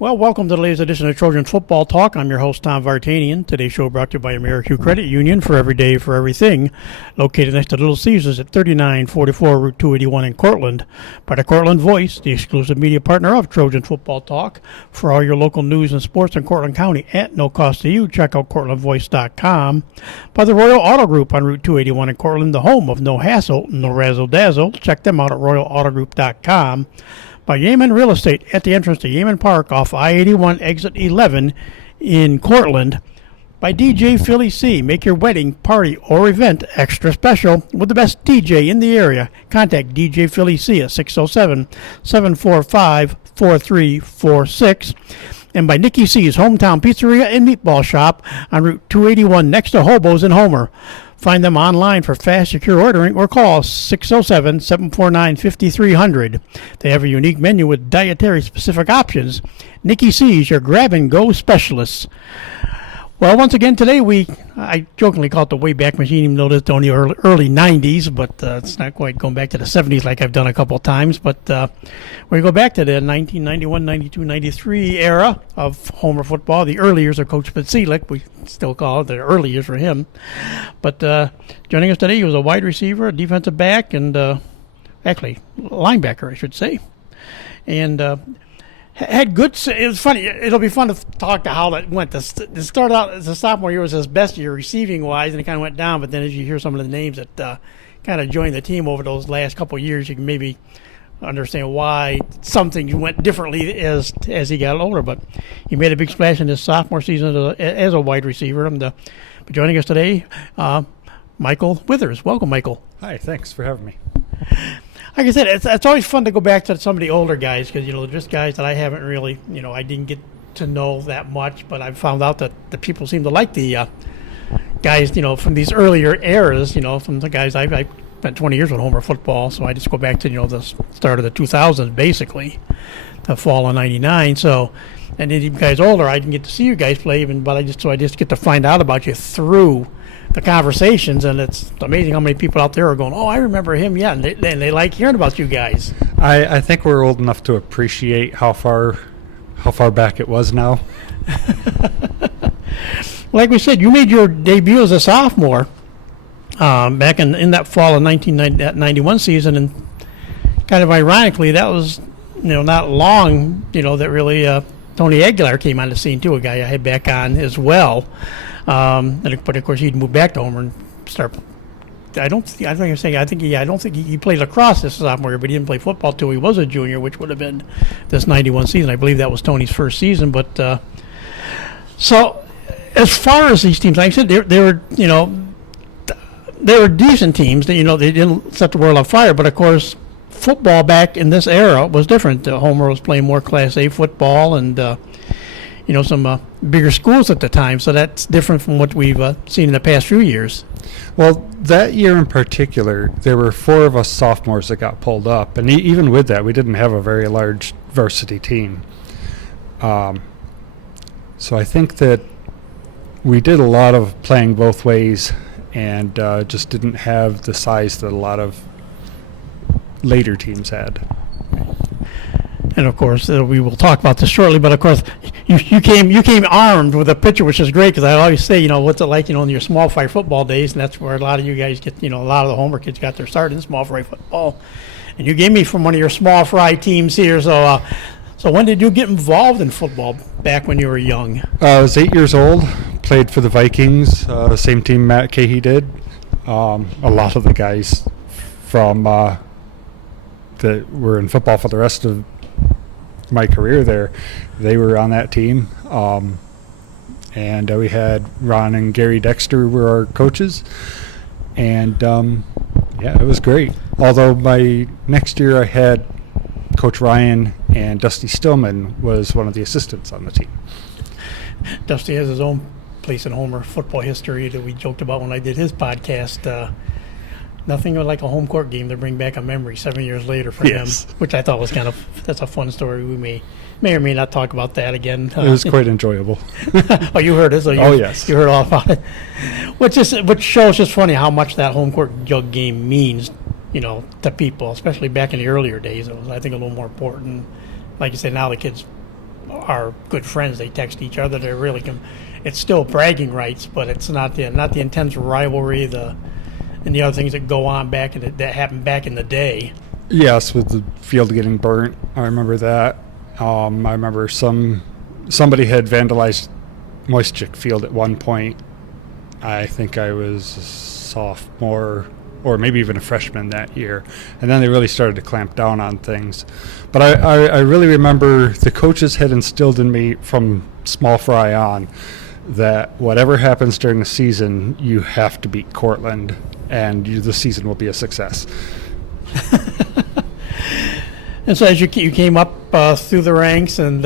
Well, welcome to the latest edition of Trojan Football Talk. I'm your host, Tom Vartanian. Today's show brought to you by AmeriQ Credit Union for every day, for everything. Located next to Little Caesars at 3944 Route 281 in Cortland. By the Cortland Voice, the exclusive media partner of Trojan Football Talk. For all your local news and sports in Cortland County at no cost to you, check out CortlandVoice.com. By the Royal Auto Group on Route 281 in Cortland, the home of no hassle, no razzle-dazzle. Check them out at RoyalAutoGroup.com. By Yeaman Real Estate at the entrance to Yeaman Park off I-81 exit 11 in Cortland. By DJ Philly C. Make your wedding, party, or event extra special with the best DJ in the area. Contact DJ Philly C at 607-745-4346. And by Nikki C's Hometown Pizzeria and Meatball Shop on Route 281 next to Hobo's in Homer. Find them online for fast, secure ordering or call 607-749-5300. They have a unique menu with dietary-specific options. Nikki C's, your grab-and-go specialists. Well, once again, today I jokingly call it the Wayback Machine, even though it's only early 90s, but it's not quite going back to the 70s like I've done a couple of times. But we go back to the 1991, 92, 93 era of Homer football, the early years of Coach Petsilik. We still call it the early years for him. But joining us today, he was a wide receiver, a defensive back, and actually linebacker, I should say. And had good. It was funny. It'll be fun to talk to how that went. To start out as a sophomore year was his best year receiving wise, and it kind of went down. But then as you hear some of the names that kind of joined the team over those last couple of years, you can maybe understand why some things went differently as he got older. But he made a big splash in his sophomore season as a wide receiver. But joining us today, Mikel Withers. Welcome, Mikel. Hi. Thanks for having me. Like I said, it's always fun to go back to some of the older guys because, they're just guys that I haven't really, I didn't get to know that much, but I found out that the people seem to like the guys, from these earlier eras, from the guys I spent 20 years with Homer football, so I just go back to, the start of the 2000s, basically, the fall of 99. So, and then you guys older, I didn't get to see you guys play even, but I just get to find out about you through the conversations, and it's amazing how many people out there are going, oh, I remember him, yeah, and they like hearing about you guys. I think we're old enough to appreciate how far back it was now. Like we said, you made your debut as a sophomore back in that fall of 1991 season, and kind of ironically, that was not long that really Tony Aguilar came on the scene too, a guy I had back on as well. But of course, he'd moved back to Homer and start. I don't think he played lacrosse this sophomore year, but he didn't play football till he was a junior, which would have been this 91 season. I believe that was Tony's first season. But so, as far as these teams, like I said, they were decent teams. They didn't set the world on fire. But of course, football back in this era was different. Homer was playing more Class A football and some bigger schools at the time, so that's different from what we've seen in the past few years. Well, that year in particular, there were 4 of us sophomores that got pulled up, and even with that, we didn't have a very large varsity team. So I think that we did a lot of playing both ways and just didn't have the size that a lot of later teams had. And of course, we will talk about this shortly. But of course, you came armed with a pitcher, which is great because I always say, what's it like, in your small fry football days, and that's where a lot of you guys get, a lot of the Homer kids got their start in small fry football. And you gave me from one of your small fry teams here. So when did you get involved in football back when you were young? I was 8 years old. Played for the Vikings, same team Matt Cahey did. A lot of the guys from that were in football for the rest of my career there, they were on that team, and we had Ron and Gary Dexter were our coaches, and it was great. Although my next year I had Coach Ryan, and Dusty Stillman was one of the assistants on the team. Dusty has his own place in Homer football history that we joked about when I did his podcast. Nothing like a home court game to bring back a memory 7 years later for him, which I thought was that's a fun story. We may or may not talk about that again. It was quite enjoyable. Oh, you heard it? So yes. You heard all about it. Which shows just funny how much that home court jug game means, to people, especially back in the earlier days. It was, I think, a little more important. Like you say, now the kids are good friends. They text each other. They really can. It's still bragging rights, but it's not the intense rivalry, and the other things that go on that happened back in the day. Yes, with the field getting burnt, I remember that. I remember somebody had vandalized Moistchick Field at one point. I think I was a sophomore or maybe even a freshman that year, and then they really started to clamp down on things. But I really remember the coaches had instilled in me from small fry on that whatever happens during the season, you have to beat Cortland, and the season will be a success. And so as you came up through the ranks, and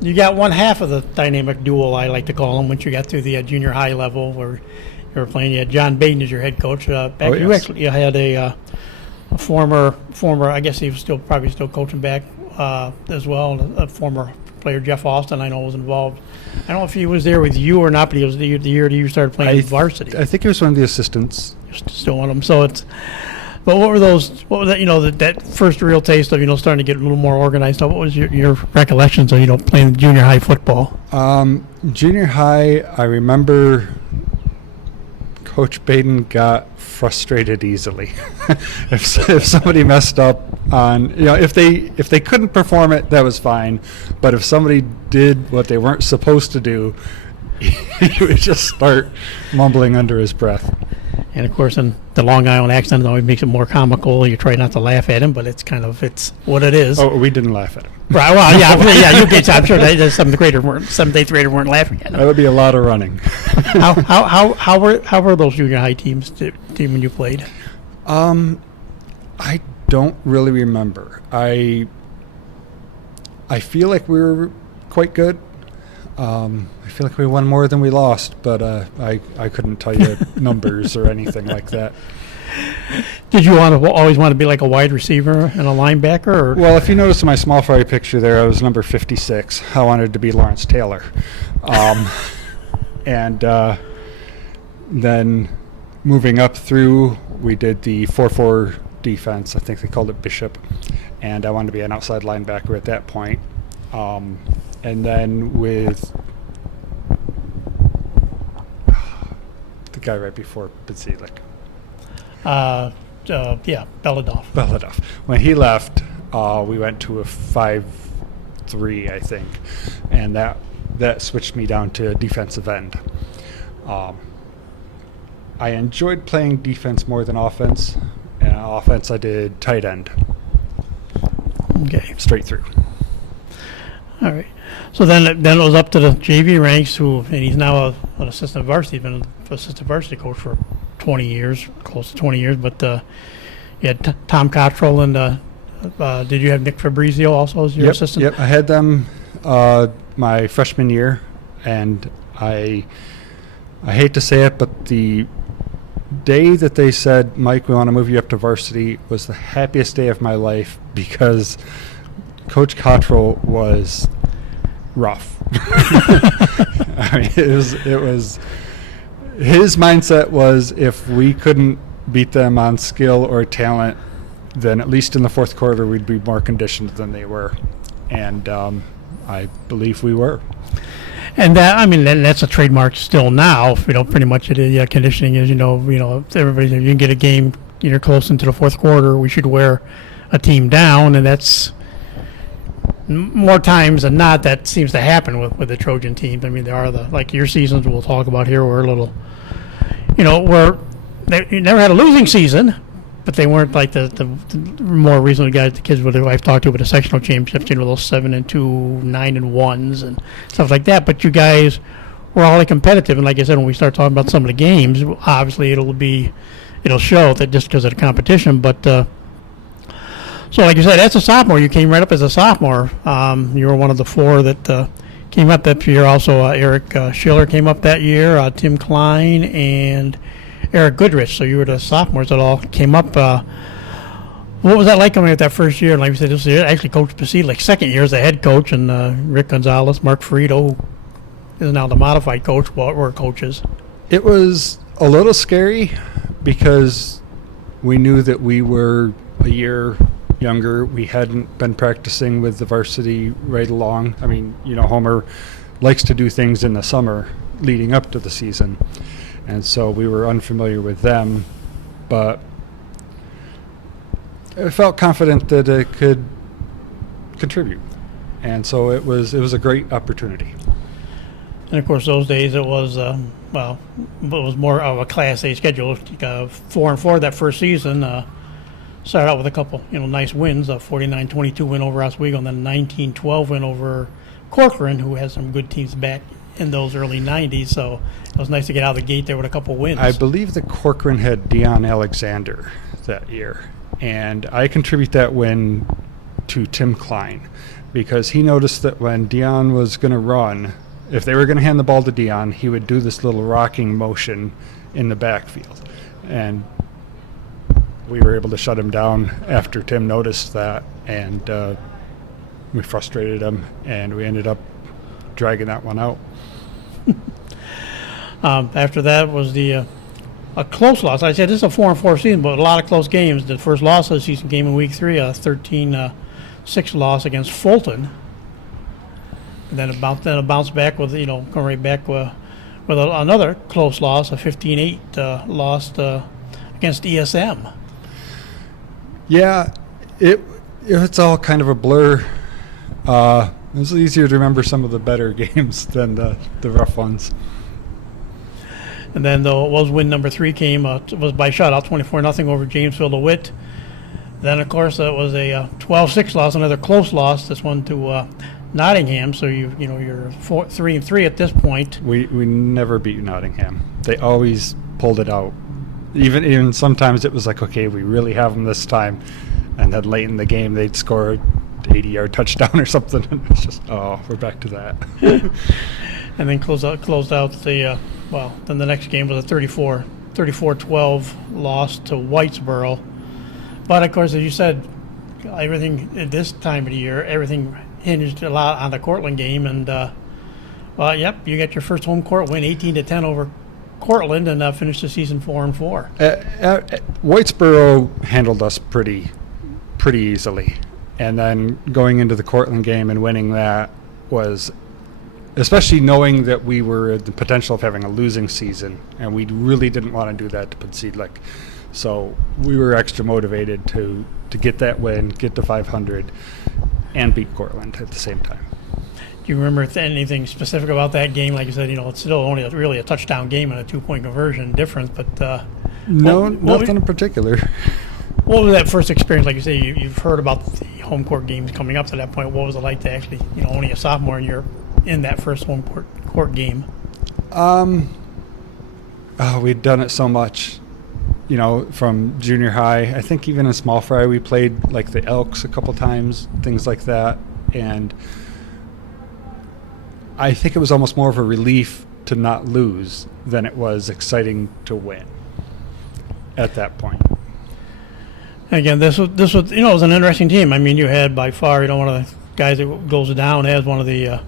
you got one half of the dynamic duel, I like to call them, once you got through the junior high level where you were playing. You had John Baden as your head coach. You had a former, I guess he was probably still coaching back as well. A former player, Jeff Austin, I know was involved. I don't know if he was there with you or not, but he was the year you started playing varsity. I think he was one of the assistants. Still one of them. So it's. But what was that? That first real taste of starting to get a little more organized. What was your recollections of playing junior high football? Junior high, I remember Coach Baden got frustrated easily. if somebody messed up on, if they couldn't perform it, that was fine. But if somebody did what they weren't supposed to do, he would just start mumbling under his breath. And of course, in the Long Island accent always makes it more comical. You try not to laugh at him, but it's what it is. Oh, we didn't laugh at him. Right. Well, yeah. You get. I'm sure seventh eighth graders weren't laughing at him. That would be a lot of running. How were those junior high teams when you played? I don't really remember. I feel like we were quite good. I feel like we won more than we lost, but I couldn't tell you numbers or anything like that. Did you always want to be like a wide receiver and a linebacker? Or? Well, if you notice in my small fry picture there, I was number 56. I wanted to be Lawrence Taylor. And then moving up through, we did the 4-4 defense. I think they called it Bishop. And I wanted to be an outside linebacker at that point. And then with the guy right before Bazilic. Beladov. When he left, we went to a 5-3, I think, and that switched me down to defensive end. I enjoyed playing defense more than offense. And offense, I did tight end. Okay. Straight through. All right. So then it was up to the JV ranks, and he's now an assistant varsity. He's been an assistant varsity coach for 20 years, close to 20 years. But you had Tom Cottrell, and did you have Nick Fabrizio also as your assistant? Yep, I had them my freshman year, and I hate to say it, but the day that they said, Mike, we want to move you up to varsity was the happiest day of my life because Coach Cottrell was rough. I mean, it was his mindset was if we couldn't beat them on skill or talent, then at least in the fourth quarter we'd be more conditioned than they were, and I believe we were. And that's a trademark still now. Pretty much it is. Conditioning is everybody. You can get a game. You're close into the fourth quarter. We should wear a team down, and that's more times than not that seems to happen with the Trojan teams. I mean, there are like your seasons we'll talk about here were a little, you never had a losing season, but they weren't like the more recent guys, the kids I've talked to with the sectional championships, those 7-2, 9-1s, and stuff like that. But you guys were all competitive, and like I said, when we start talking about some of the games, obviously it'll show that just because of the competition. But so, like you said, as a sophomore, you came right up as a sophomore. You were one of the four that came up that year. Also, Eric Schiller came up that year, Tim Klein, and Eric Goodrich. So you were the sophomores that all came up. What was that like coming at that first year? And like we said, this was actually Coach Basile, second year as the head coach, and Rick Gonzalez, Mark Frito is now the modified coach. Were coaches. It was a little scary because we knew that we were a year younger, we hadn't been practicing with the varsity right along. I mean, Homer likes to do things in the summer leading up to the season. And so we were unfamiliar with them, but I felt confident that it could contribute. And so it was a great opportunity. And of course, those days it was it was more of a Class A schedule. 4-4 that first season. Started out with a couple, nice wins. A 49-22 win over Oswego, and then a 19-12 win over Corcoran, who has some good teams back in those early 90s. So it was nice to get out of the gate there with a couple wins. I believe that Corcoran had Deion Alexander that year, and I contribute that win to Tim Klein because he noticed that when Deion was going to run, if they were going to hand the ball to Deion, he would do this little rocking motion in the backfield. And we were able to shut him down after Tim noticed that, and we frustrated him, and we ended up dragging that one out. After that was a close loss. I said this is a 4-4 season, but a lot of close games. The first loss of the season came in week 3, a 13-6 loss against Fulton. And then a bounce back with, come right back with another close loss, a 15-8 loss against ESM. Yeah, it's all kind of a blur. It was easier to remember some of the better games than the rough ones. And then though it was win number 3 came, it was by shutout, 24-0 over Jamesville DeWitt. Then of course it was a 12-6 loss, another close loss. This one to Nottingham. So you're 3-3 at this point. We never beat Nottingham. They always pulled it out. Even sometimes it was like, okay, we really have them this time, and then late in the game they'd score an 80-yard touchdown or something, and it's just, we're back to that. And then closed out the then the next game was a 34-12 loss to Whitesboro. But of course, as you said, everything at this time of the year, everything hinged a lot on the Cortland game, and you got your first home court win, 18-10 over Cortland, and finished the season 4-4. Whitesboro handled us pretty easily, and then going into the Cortland game and winning that was, especially knowing that we were the potential of having a losing season, and we really didn't want to do that to Penseedlick. So we were extra motivated to get that win, get to 500, and beat Cortland at the same time. Do you remember anything specific about that game? Like you said, it's still only really a touchdown game and a 2-point conversion difference, but nothing in particular. What was that first experience? Like you say, you've heard about the home court games coming up to that point. What was it like to actually, only a sophomore and you're in that first home court game? We'd done it so much, from junior high. I think even in small fry we played like the Elks a couple times, things like that, and I think it was almost more of a relief to not lose than it was exciting to win at that point. Again, this was it was an interesting team. I mean, you had by far one of the guys that goes down as one of the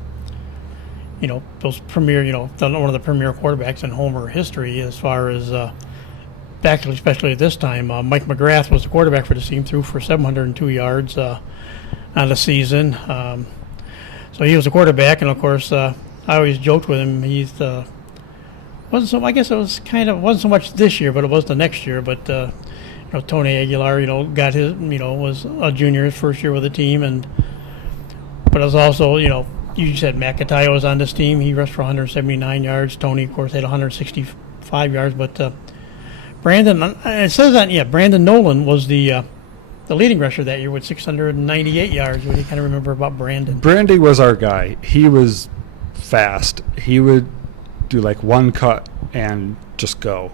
those premier one of the premier quarterbacks in Homer history as far as especially at this time. Mike McGrath was the quarterback for the team, threw for 702 yards on the season. So he was the quarterback, and of course, I always joked with him. Wasn't so much this year, but it was the next year. But Tony Aguilar, got his, was a junior his first year with the team, but it was also, you said McIntyre was on this team. He rushed for 179 yards. Tony, of course, had 165 yards, but Brandon, it says that Brandon Nolan was the leading rusher that year with 698 yards. What do you kind of remember about Brandon? Brandy was our guy. He was fast. He would do like one cut and just go.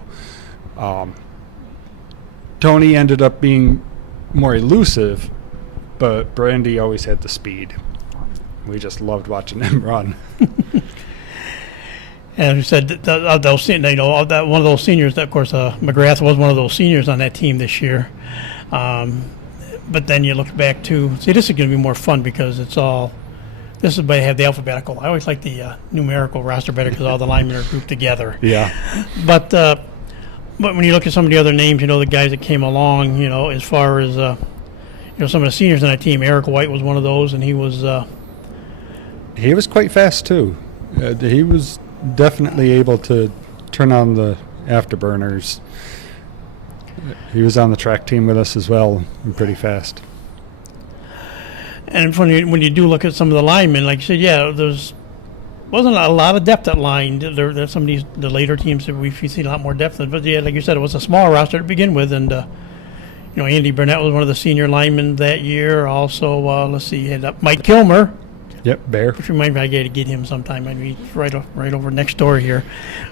Tony ended up being more elusive, but Brandy always had the speed. We just loved watching him run. And you said that one of those seniors. That of course McGrath was one of those seniors on that team this year. But then you look back to this is going to be more fun because this is why they have the alphabetical. I always like the numerical roster better because all the linemen are grouped together. Yeah. But when you look at some of the other names, the guys that came along, as far as some of the seniors on that team. Eric White was one of those, and he was quite fast too. He was definitely able to turn on the afterburners. He was on the track team with us as well, and pretty fast. And when you do look at some of the linemen, like you said, there's wasn't a lot of depth at line. There's some of the later teams that we've seen a lot more depth in. But yeah, like you said, it was a small roster to begin with, and Andy Burnett was one of the senior linemen that year. Also, let's see, you had Mike Kilmer. Yep, Bear. If you remind me, I got to get him sometime. I mean, he's right over next door here,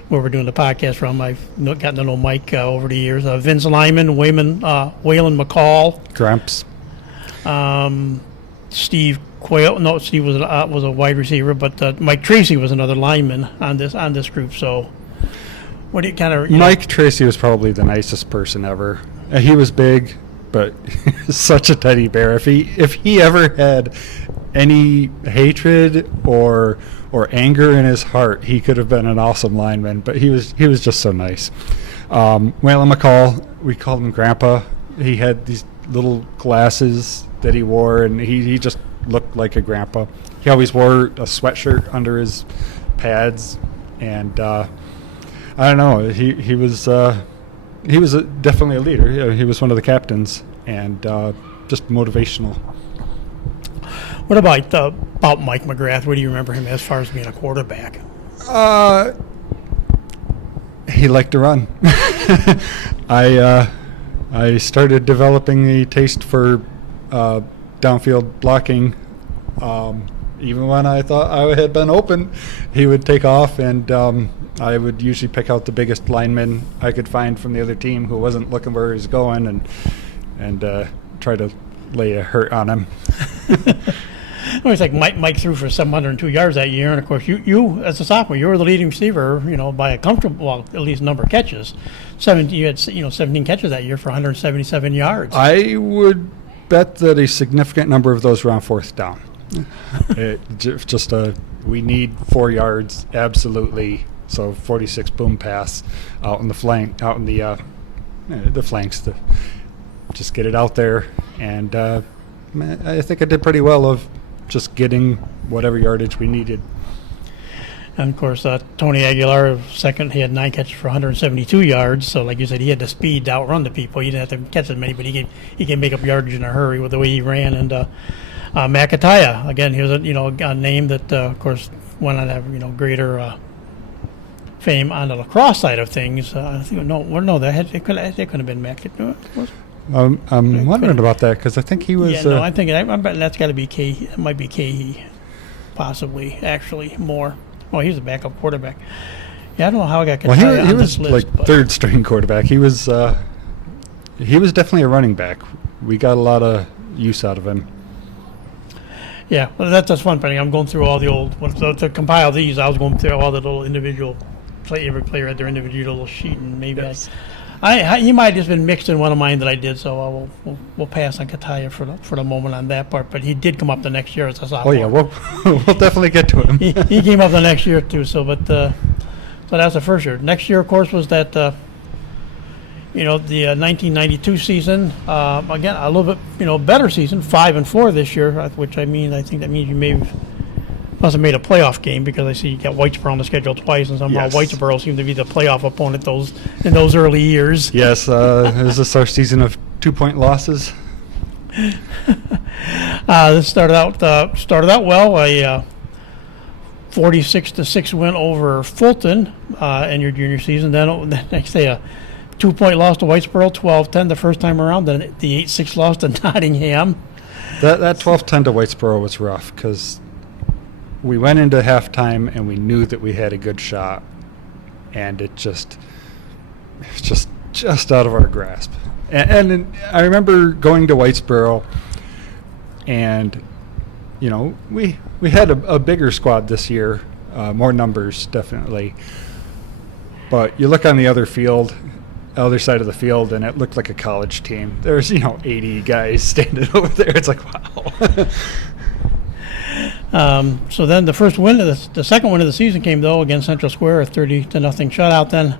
where we're doing the podcast from. I've gotten to know Mike over the years. Vince Lyman, Waylon McCall, Gramps. Steve Quayle. No, Steve was a wide receiver, but Mike Tracy was another lineman on this group. So, what do you kind of? Mike Tracy was probably the nicest person ever. He was big, but such a teddy bear. If he ever had any hatred or anger in his heart, he could have been an awesome lineman. But he was just so nice. Waylon McCall, we called him Grandpa. He had these little glasses that he wore, and he just looked like a grandpa. He always wore a sweatshirt under his pads, and I don't know. He was definitely a leader. He was one of the captains, and just motivational. What about Mike McGrath? What do you remember him as far as being a quarterback? He liked to run. I started developing a taste for downfield blocking. Even when I thought I had been open, he would take off, and I would usually pick out the biggest lineman I could find from the other team who wasn't looking where he was going, and try to lay a hurt on him. Well, it's like Mike threw for 702 yards that year, and of course you as a sophomore, you were the leading receiver, by a comfortable, well, at least number of catches. You had 17 catches that year for 177 yards. I would bet that a significant number of those were on fourth down. We need 4 yards, absolutely. So 46 boom pass out in the flanks to just get it out there, and I think I did pretty well of just getting whatever yardage we needed. And of course, Tony Aguilar, second, he had 9 catches for 172 yards. So, like you said, he had the speed to outrun the people. He didn't have to catch as many, but he can make up yardage in a hurry with the way he ran. And McIntyre, again, he was a name that, of course, went on to have greater fame on the lacrosse side of things. I think it could have been Mac. I'm wondering about that because I think he was. Yeah, no, I'm thinking. I'm betting that's got to be Cahey. It might be Cahey, possibly. Actually, more. Oh, he was a backup quarterback. Yeah, I don't know how I got on he this was list. Like third string quarterback. He was definitely a running back. We got a lot of use out of him. Yeah, well, that's fun. I'm going through all the old. To compile these, I was going through all the little individual. Every player had their individual little sheet, and maybe yes. He might have just been mixed in one of mine that I did, so we'll pass on Kataya for the moment on that part. But he did come up the next year as a sophomore. Oh yeah, we'll definitely get to him. he came up the next year too. So that was the first year. Next year, of course, was that the 1992 season. Again, a little bit better season, 5-4 this year. Which I think that means you must have made a playoff game because I see you got Whitesboro on the schedule twice, and somehow yes. Whitesboro seemed to be the playoff opponent in those early years. Yes, is this our season of 2-point losses? This started out well. A 46-6 win over Fulton in your junior season. Then the next day, a 2-point loss to Whitesboro, 12-10 the first time around. Then the 8-6 loss to Nottingham. That 12-10 to Whitesboro was rough because we went into halftime and we knew that we had a good shot, and it's just out of our grasp. And I remember going to Whitesboro, and we had a bigger squad this year, more numbers definitely. But you look on the other side of the field, and it looked like a college team. There's 80 guys standing over there. It's like, wow. So then the second win of the season came though against Central Square, a 30-0 shutout. Then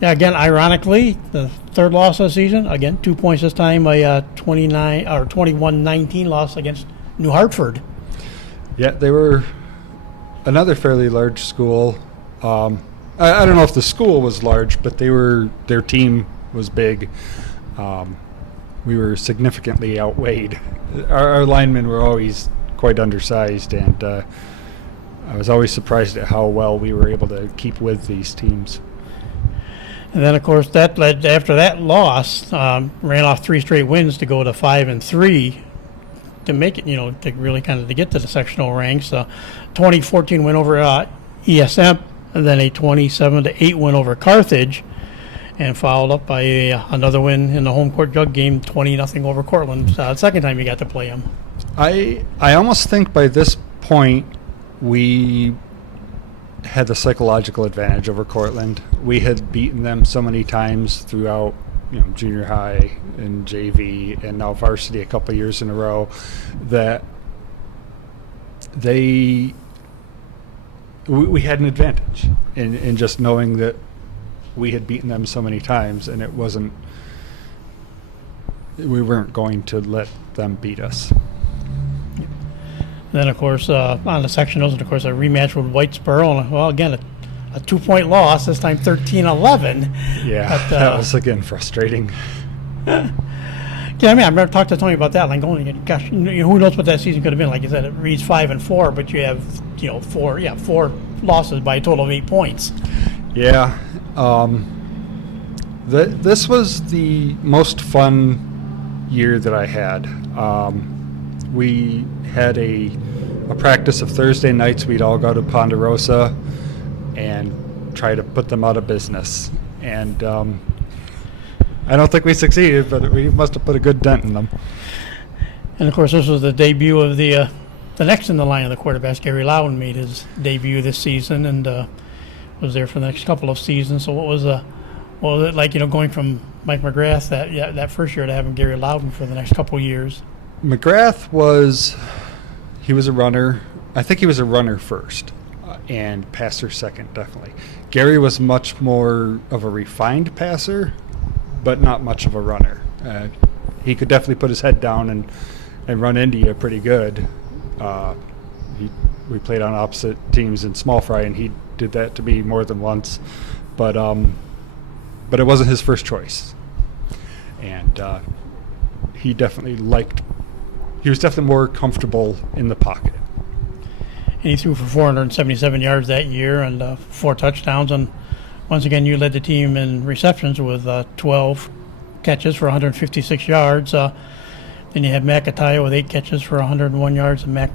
Yeah, again, ironically, the third loss of the season. Again, 2 points this time. A 21-19 loss against New Hartford. Yeah, they were another fairly large school. I don't know if the school was large, but their team was big. We were significantly outweighed. Our linemen were always quite undersized, and I was always surprised at how well we were able to keep with these teams. And then, of course, that led after that loss, ran off 3 straight wins to go to 5-3 to make it, to really kind of to get to the sectional ranks. 2014 win over ESM, and then a 27-8 win over Carthage, and followed up by another win in the home court jug game, 20-0 over Cortland. The second time you got to play them. I almost think by this point we had the psychological advantage over Cortland. We had beaten them so many times throughout, junior high and JV and now varsity a couple of years in a row that we had an advantage in just knowing that we had beaten them so many times, and we weren't going to let them beat us. Then, of course, on the sectionals, and of course, a rematch with Whitesboro. And, well, again, a 2-point loss, this time 13-11. Yeah, but, that was, again, frustrating. Yeah, I remember talking to Tony about that. Like, gosh, who knows what that season could have been? Like you said, it reads 5-4, but you have, four losses by a total of 8 points. Yeah. This was the most fun year that I had. We had a practice of Thursday nights. We'd all go to Ponderosa and try to put them out of business. And I don't think we succeeded, but we must have put a good dent in them. And, of course, this was the debut of the next in the line of the quarterbacks. Gary Loudon made his debut this season and was there for the next couple of seasons. So what was it like, going from Mike McGrath that first year to having Gary Loudon for the next couple of years? McGrath he was a runner. I think he was a runner first and passer second, definitely. Gary was much more of a refined passer, but not much of a runner. He could definitely put his head down and run into you pretty good. We played on opposite teams in small fry, and he did that to me more than once. But it wasn't his first choice. And he was definitely more comfortable in the pocket. And he threw for 477 yards that year and 4 touchdowns. And once again, you led the team in receptions with 12 catches for 156 yards. Then you had McIntyre with 8 catches for 101 yards, and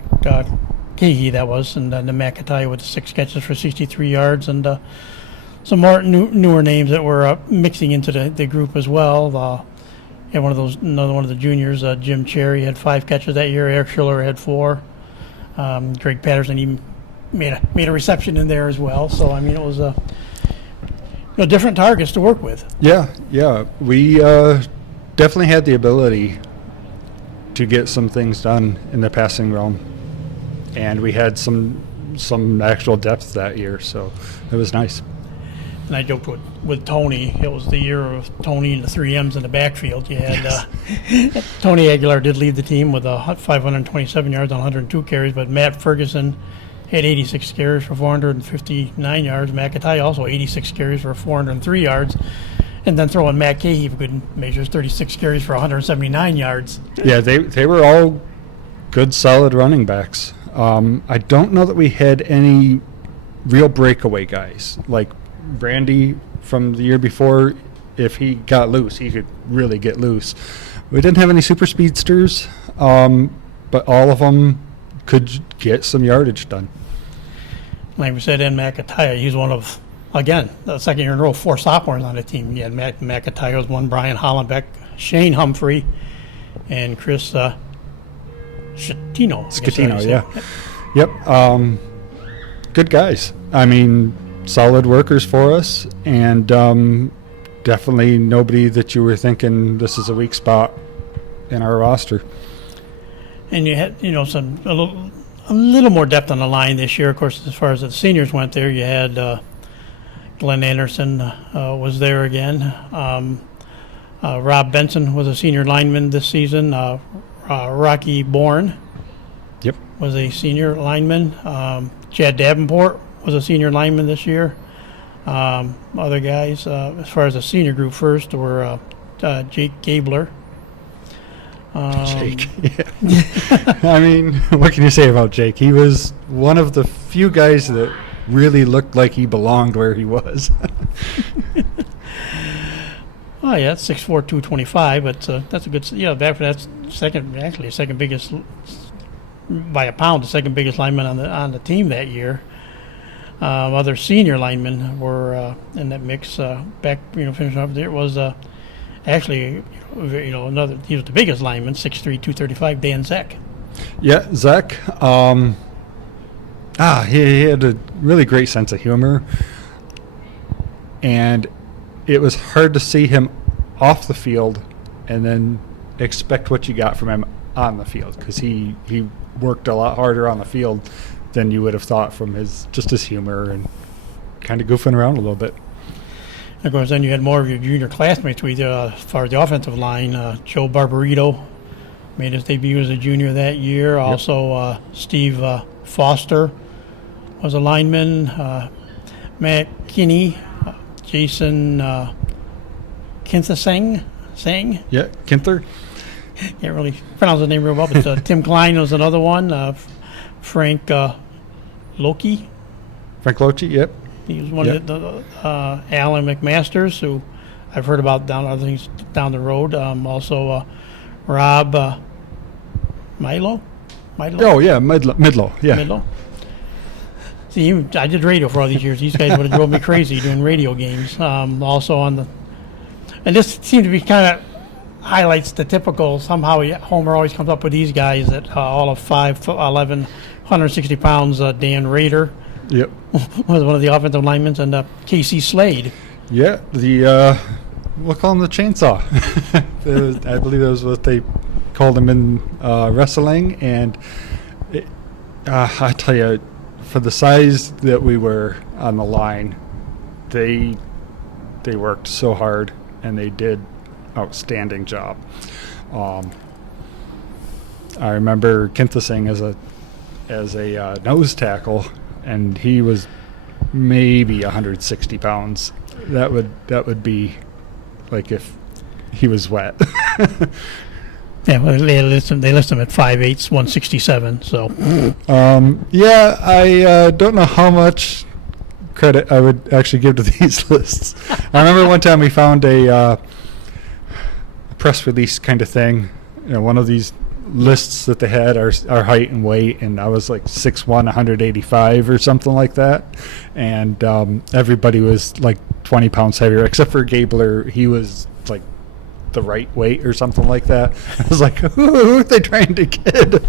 Cahey that was, and then the McIntyre with 6 catches for 63 yards, and some more newer names that were mixing into the group as well. Another one of the juniors, Jim Cherry, had 5 catches that year. Eric Schiller had 4. Greg Patterson even made a reception in there as well. So it was different targets to work with. Yeah. We definitely had the ability to get some things done in the passing realm, and we had some actual depth that year. So it was nice. And I joked with Tony, it was the year of Tony and the 3 M's in the backfield. You had Tony Aguilar did lead the team with 527 yards on 102 carries, but Matt Ferguson had 86 carries for 459 yards. McIntyre also 86 carries for 403 yards. And then throw in Matt Cahey for good measures, 36 carries for 179 yards. Yeah, they were all good, solid running backs. I don't know that we had any real breakaway guys. Like Brandy from the year before, if he got loose, he could really get loose. We didn't have any super speedsters, but all of them could get some yardage done. Like we said, in McIntyre, he's one of, again, the second year in a row, 4 sophomores on the team. You had McIntyre's one, Brian Hollenbeck, Shane Humphrey, and Chris Scatino, yeah. Yep. Good guys. Solid workers for us, and definitely nobody that you were thinking this is a weak spot in our roster. And you had, a little more depth on the line this year. Of course, as far as the seniors went there, you had Glenn Anderson was there again. Rob Benson was a senior lineman this season. Rocky Bourne Yep. was a senior lineman. Chad Davenport was a senior lineman this year. Other guys, as far as the senior group first, were Jake Gabler. Jake. Yeah. I mean, what can you say about Jake? He was one of the few guys that really looked like he belonged where he was. Oh yeah, 6'4", 225, but that's a good. That's second biggest by a pound, the second biggest lineman on the team that year. Other senior linemen were in that mix. Finishing up there was actually, another. He was the biggest lineman, 6'3", 235, Dan Zeck. Yeah, Zach. He had a really great sense of humor, and it was hard to see him off the field and then expect what you got from him on the field, because he worked a lot harder on the field than you would have thought from his humor and kind of goofing around a little bit. Of course, then you had more of your junior classmates with you as far as the offensive line. Joe Barbarito made his debut as a junior that year. Yep. Also, Steve Foster was a lineman. Matt Kinney, Jason Kinthaseng. Yeah, Kinther. Can't really pronounce his name real well, but Tim Klein was another one. Frank Loki. Frank Loki, yep. He was one of the Alan McMasters, who I've heard about other things down the road. Also, Rob Milo. Oh yeah, Midlow. Yeah. Midlow. See, I did radio for all these years. These guys would have drove me crazy doing radio games. Also and this seemed to be kind of highlights the typical. Somehow Homer always comes up with these guys that all of 5'11", 160 pounds. Dan Rader. Yep. Was one of the offensive linemen, and Casey Slade. Yeah, we'll call him the chainsaw. I believe that was what they called him in wrestling, and I tell you, for the size that we were on the line, they worked so hard, and they did outstanding job. I remember Kinthasing as a nose tackle, and he was maybe 160 pounds. That would be like if he was wet. Yeah, well, they list him at 5'8", 167. So. I don't know how much credit I would actually give to these lists. I remember one time we found a press release kind of thing, one of these lists that they had our height and weight, and I was like 6'1", 185 or something like that, and everybody was like 20 pounds heavier except for Gabler. He was like the right weight or something like that. I was like, who are they trying to kid?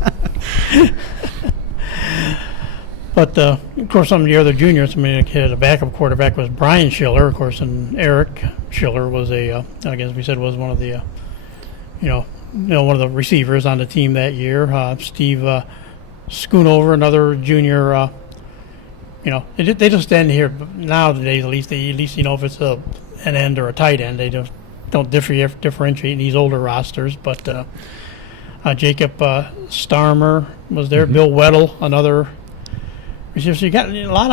But of course, some of the other juniors. I mean, the backup quarterback was Brian Schiller, of course, and Eric Schiller was I guess we said was one of the one of the receivers on the team that year. Steve Schoonover, another junior. They just end here nowadays. At least if it's an end or a tight end, they don't differentiate in these older rosters. But Jacob Starmer was there. Mm-hmm. Bill Weddle, another receiver. So you got a lot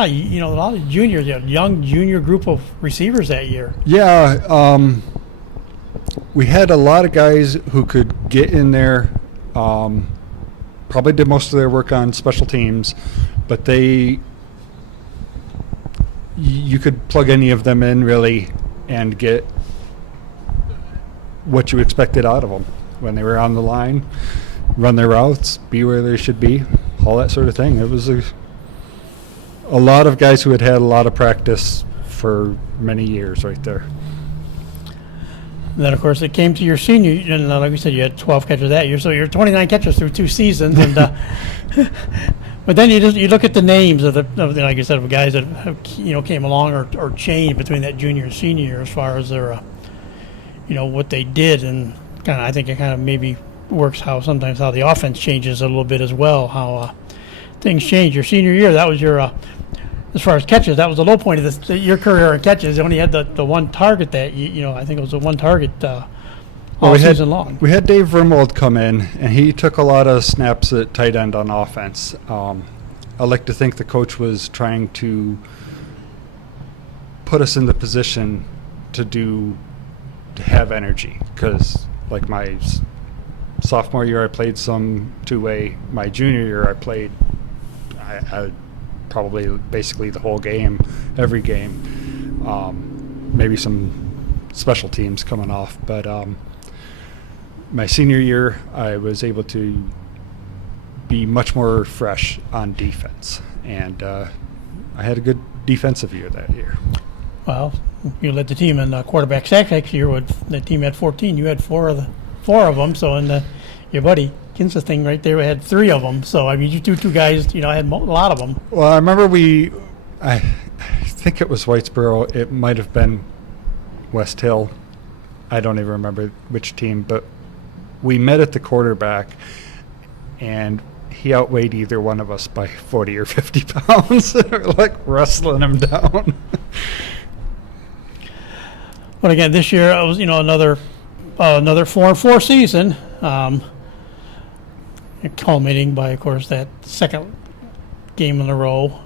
of juniors, young junior group of receivers that year. Yeah. We had a lot of guys who could get in there, probably did most of their work on special teams, but you could plug any of them in really and get what you expected out of them when they were on the line, run their routes, be where they should be, all that sort of thing. It was a lot of guys who had a lot of practice for many years right there. And then, of course, it came to your senior, and like we said, you had 12 catches that year, so you're 29 catches through 2 seasons. And but then you look at the names of like you said, of guys that have, came along or changed between that junior and senior year as far as their, what they did, and I think it kind of maybe works sometimes how the offense changes a little bit as well. How things change. Your senior year, that was your as far as catches, that was the low point of your career in catches. You only had the one target that I think it was the one target all season long. We had Dave Vermold come in, and he took a lot of snaps at tight end on offense. I like to think the coach was trying to put us in the position to have energy, because like my sophomore year I played some two-way. My junior year I played I probably basically the whole game, every game. Maybe some special teams coming off, but my senior year I was able to be much more fresh on defense, and I had a good defensive year that year. Well, you led the team in quarterback sacks next year. The team had 14. You had four of them. So, and your buddy Kinsa's thing right there had 3 of them. So, I mean, you two guys, had a lot of them. Well, I remember I think it was Whitesboro. It might have been West Hill. I don't even remember which team, but we met at the quarterback, and he outweighed either one of us by 40 or 50 pounds. We're like wrestling him down. But again, this year it was another 4-4 season, culminating by, of course, that second game in a row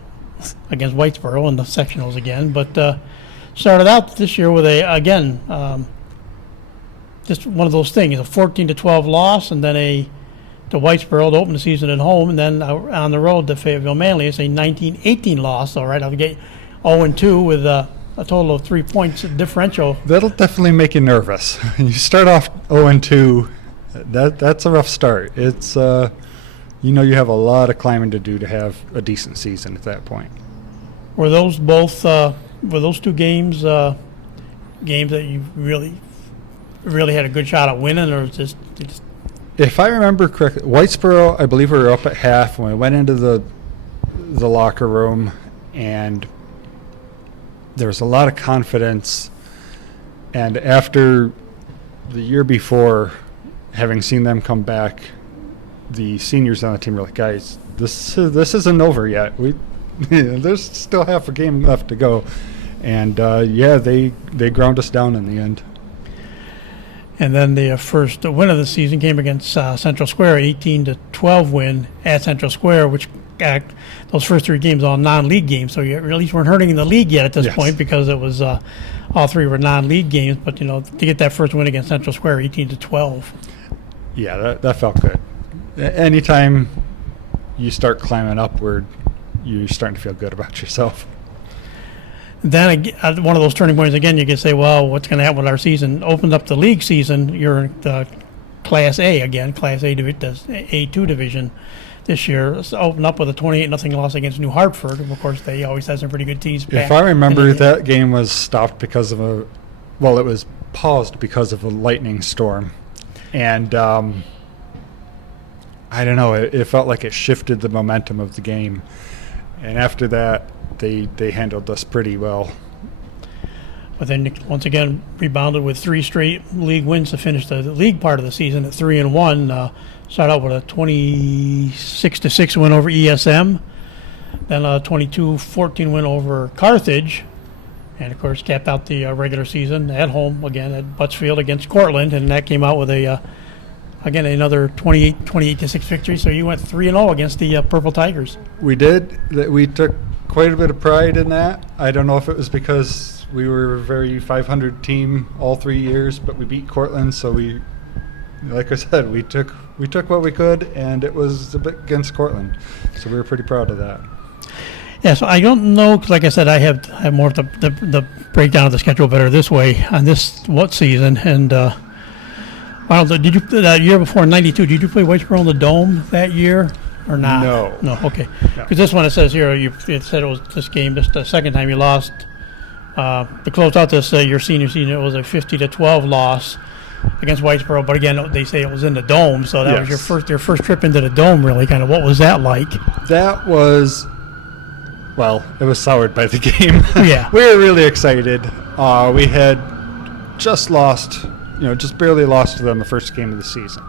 against Whitesboro in the sectionals again. But started out this year with just one of those things, a 14-12 loss, and then to Whitesboro to open the season at home, and then on the road to Fayetteville Manly, it's a 19-18 loss. All right, I'll get 0-2 with a total of 3 points differential. That'll definitely make you nervous. You start off 0-2. That's a rough start. It's you have a lot of climbing to do to have a decent season at that point. Were those both were those 2 games games that you really had a good shot at winning, or just If I remember correctly, Whitesboro, I believe we were up at half when we went into the locker room, and there was a lot of confidence. And after the year before, having seen them come back, the seniors on the team were like, guys, this isn't over yet. There's still half a game left to go. And, they ground us down in the end. And then the first win of the season came against Central Square, 18-12 win at Central Square, which those first 3 games all non-league games. So you at least weren't hurting in the league yet at this point, because it was all 3 were non-league games. But to get that first win against Central Square, 18-12. Yeah, that felt good. Anytime you start climbing upward, you're starting to feel good about yourself. Then one of those turning points again, you can say, well, what's going to happen with our season? Opened up the league season. You're in the Class A again, Class A, the A2 division this year. So opened up with a 28-0 loss against New Hartford. Of course, they always have some pretty good teams. If I remember, that game was stopped because of it was paused because of a lightning storm. And I don't know, it felt like it shifted the momentum of the game. And after that, they handled us pretty well. But then once again rebounded with 3 straight league wins to finish the league part of the season at 3-1. Started out with a 26-6 win over ESM, then a 22-14 win over Carthage, and of course capped out the regular season at home again at Buttsfield against Cortland, and that came out with another 28-6 victory. So you went 3-0 against the Purple Tigers. We did. We took quite a bit of pride in that. I don't know if it was because we were a very 500 team all 3 years, but we beat Cortland, so we, like I said, we took what we could, and it was a bit against Cortland, so we were pretty proud of that. Yeah, so I don't know, because like I said, I have more of the breakdown of the schedule better this way on this season, and did you that year before '92? Did you play Whitesboro in the Dome that year? Or not? No. Okay. Because this one, it says here, it said it was this game, this the second time you lost. To close out this your senior season, it was a 50-12 loss against Whitesboro. But again, they say it was in the Dome, so that was your first trip into the Dome. Really, kind of, what was that like? That was, it was soured by the game. Yeah, we were really excited. We had just lost, just barely lost to them the first game of the season.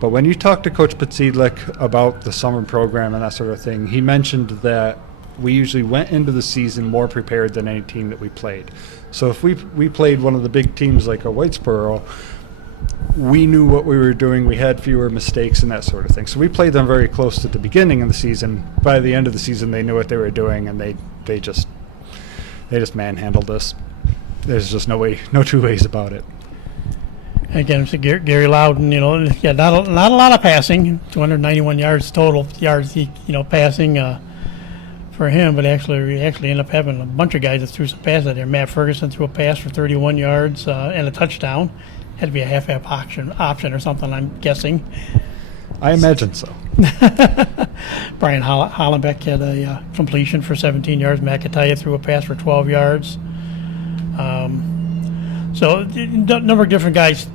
But when you talk to Coach Petsidlik about the summer program and that sort of thing, he mentioned that we usually went into the season more prepared than any team that we played. So if we played one of the big teams like a Whitesboro, we knew what we were doing. We had fewer mistakes and that sort of thing. So we played them very close at the beginning of the season. By the end of the season, they knew what they were doing, and they just manhandled us. There's just no two ways about it. Again, so Gary Loudon, not a lot of passing, 291 yards total yards, passing for him, but we actually ended up having a bunch of guys that threw some passes out there. Matt Ferguson threw a pass for 31 yards and a touchdown. Had to be a half-half option or something, I'm guessing. I imagine so. Brian Hollenbeck had a completion for 17 yards. McIntyre threw a pass for 12 yards. So a number of different guys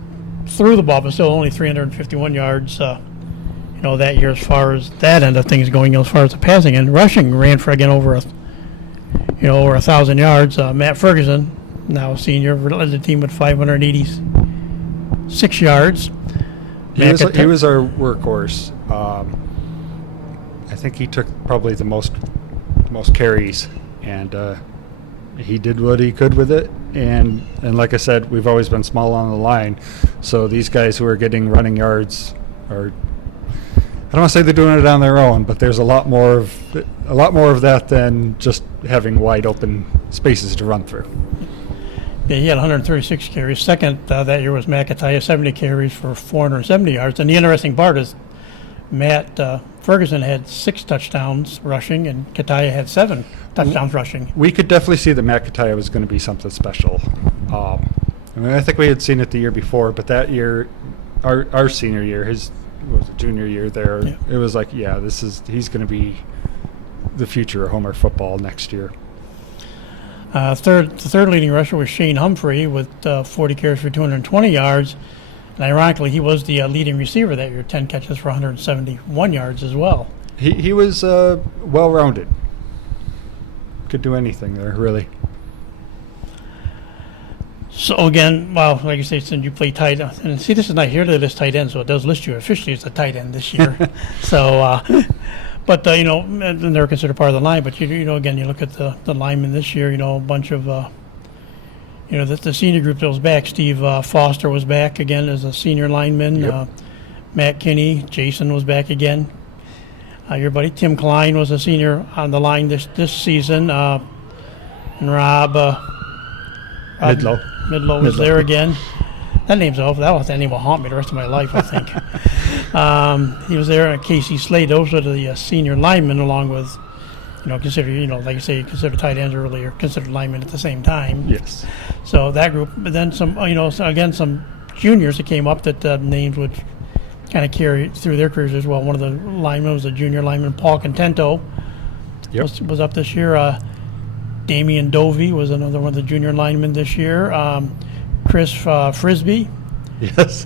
threw the ball, but still only 351 yards. That year, as far as that end of things going, as far as the passing and rushing, ran for again over 1,000 yards. Matt Ferguson, now a senior, led the team with 586 yards. He was our workhorse. I think he took probably the most carries, and he did what he could with it. And like I said, we've always been small on the line, so these guys who are getting running yards are, I don't want to say they're doing it on their own, but there's a lot more of that than just having wide open spaces to run through. Yeah, he had 136 carries. Second that year was McIntyre, 70 carries for 470 yards. And the interesting part is Matt Ferguson had 6 touchdowns rushing, and Kataya had 7 touchdowns rushing. We could definitely see that McIntyre was going to be something special. I think we had seen it the year before, but that year, our senior year, his junior year there, yeah. It was like, he's going to be the future of Homer football next year. The third leading rusher was Shane Humphrey with 40 carries for 220 yards. And ironically, he was the leading receiver that year, 10 catches for 171 yards as well. He was well-rounded. Could do anything there, really. So again, well, like you say, since you play tight end, and see, this is not here to list tight end, so it does list you officially as a tight end this year. So, but and they're considered part of the line. But again, you look at the linemen this year. A bunch of the senior group that was back. Steve Foster was back again as a senior lineman. Yep. Matt Kinney, Jason was back again. Your buddy Tim Klein was a senior on the line this season, and Rob Midlow was there again. That name's off. That name will haunt me the rest of my life, I think. He was there. Casey Slade. Those are the senior linemen, along with, considered, like you say, considered tight ends earlier, considered linemen at the same time. Yes. So that group, but then some, some juniors that came up that names would kind of carry through their careers as well. One of the linemen was a junior lineman, Paul Contento. Yep. Was up this year. Damian Dovey was another one of the junior linemen this year. Chris Frisbee. Yes.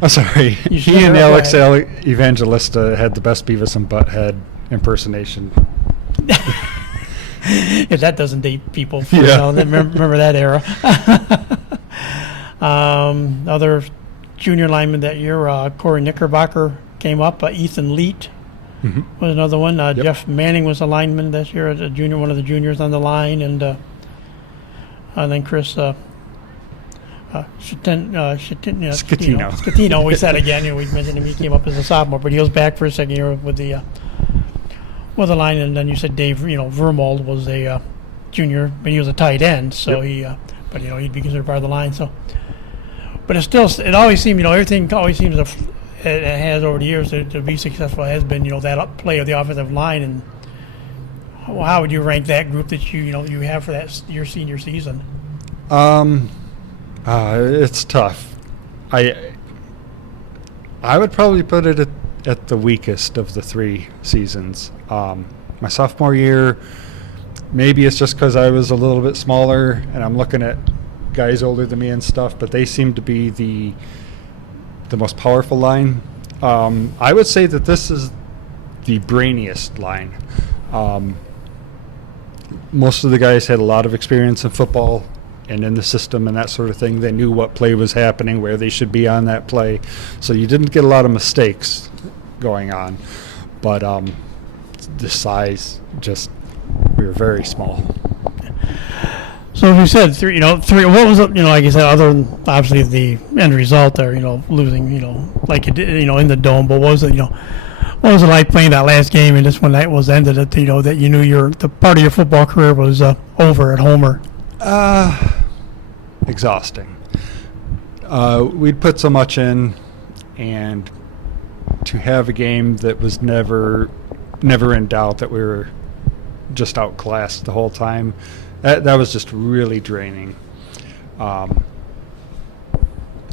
I'm sorry. He and Alex Evangelista had the best Beavis and Butthead impersonation. If that doesn't date people, yeah. Remember that era. Other junior lineman that year, Corey Knickerbocker came up. Ethan Leet was another one. Yep. Jeff Manning was a lineman this year, a junior, one of the juniors on the line, and then Chris Scatino. We said again. We mentioned him. He came up as a sophomore, but he was back for a second year with the line. And then you said Dave, Vermold was a junior, but he was a tight end, so yep. he'd be considered part of the line. So, but it always seemed, everything always seems it has over the years to be successful has been, that play of the offensive line. And how would you rank that group that you have for your senior season? It's tough. I would probably put it at the weakest of the 3 seasons. My sophomore year, maybe it's just because I was a little bit smaller and I'm looking at guys older than me and stuff, but they seem to be the most powerful line. I would say that this is the brainiest line. Most of the guys had a lot of experience in football and in the system and that sort of thing. They knew what play was happening, where they should be on that play. So you didn't get a lot of mistakes going on. But the size, just we were very small. So as you said, three. What was it? Like you said, other than obviously the end result there, losing, like you did, in the dome. But what was it? What was it like playing that last game and just when that was ended? That that you knew the part of your football career was over at Homer. Exhausting. We'd put so much in, and to have a game that was never in doubt, that we were just outclassed the whole time, that was just really draining.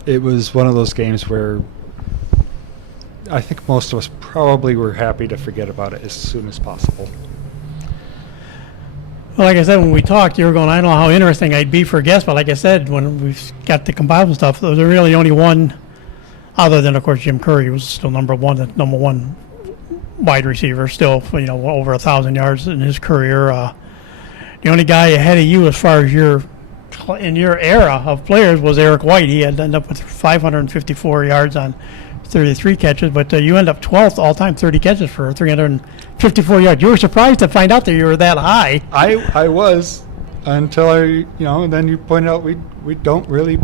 It was one of those games where I think most of us probably were happy to forget about it as soon as possible. Well, like I said, when we talked, you were going, I don't know how interesting I'd be for guests, but like I said, when we got the compiled stuff, there was really only one, other than, of course, Jim Curry, who was still number one wide receiver, still, over 1,000 yards in his career. The only guy ahead of you as far as in your era of players was Eric White. He had ended up with 554 yards on 33 catches, but you end up 12th all-time, 30 catches for 354 yards. You were surprised to find out that you were that high. I was, until and then you pointed out we didn't really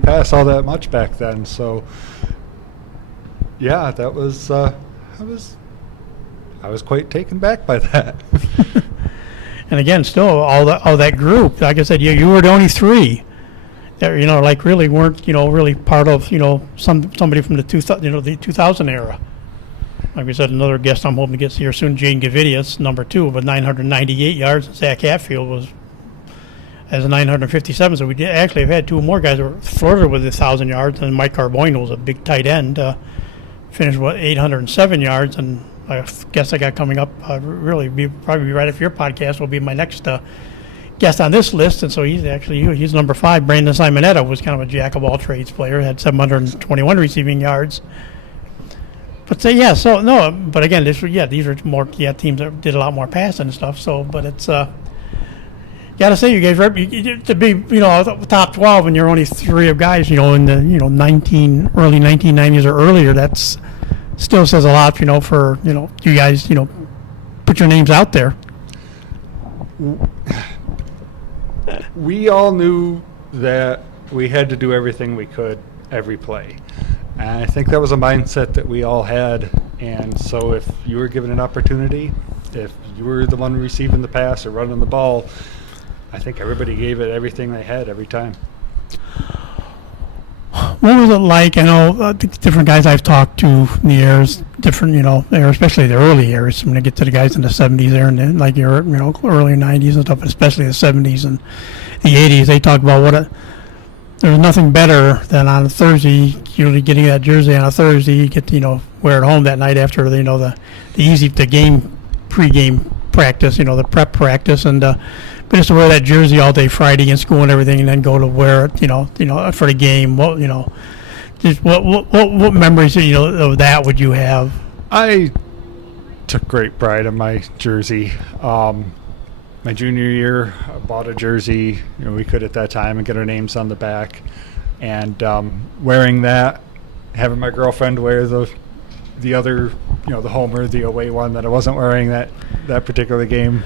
pass all that much back then. So yeah, that was I was quite taken back by that. And again, still all that group, like I said, you were the only three that like really weren't really part of somebody from the 2000 era. Like we said, another guest I'm hoping to get here soon, Jane Gavidius, number 2 with 998 yards, and Zach Hatfield has a 957. So we actually have had 2 more guys that were flirted with 1,000 yards, and Mike Carbone was a big tight end, finished with 807 yards, and I guess I got coming up probably right after your podcast will be my next guest on this list, and so he's number 5. Brandon Simonetta was kind of a jack of all trades player, had 721 receiving yards. But but again, these are more teams that did a lot more passing and stuff. So, but it's gotta say, you guys to be top 12 and you're only 3 of guys in the early 1990s or earlier. That's still says a lot for you guys put your names out there. We all knew that we had to do everything we could every play. And I think that was a mindset that we all had. And so if you were given an opportunity, if you were the one receiving the pass or running the ball, I think everybody gave it everything they had every time. What was it like? I know different guys I've talked to in the years, different, especially the early years. I'm going to get to the guys in the 70s there and then, like your, early 90s and stuff, especially the 70s and the 80s. They talk about there was nothing better than on a Thursday, getting that jersey on a Thursday, you get to, wear it home that night after, the pre-game practice, the prep practice, and but just to wear that jersey all day Friday in school and everything, and then go to wear it, for the game. Just what memories, of that would you have? I took great pride in my jersey. My junior year, I bought a jersey. We could at that time and get our names on the back, and wearing that, having my girlfriend wear the other, the Homer, the away one that I wasn't wearing that particular game.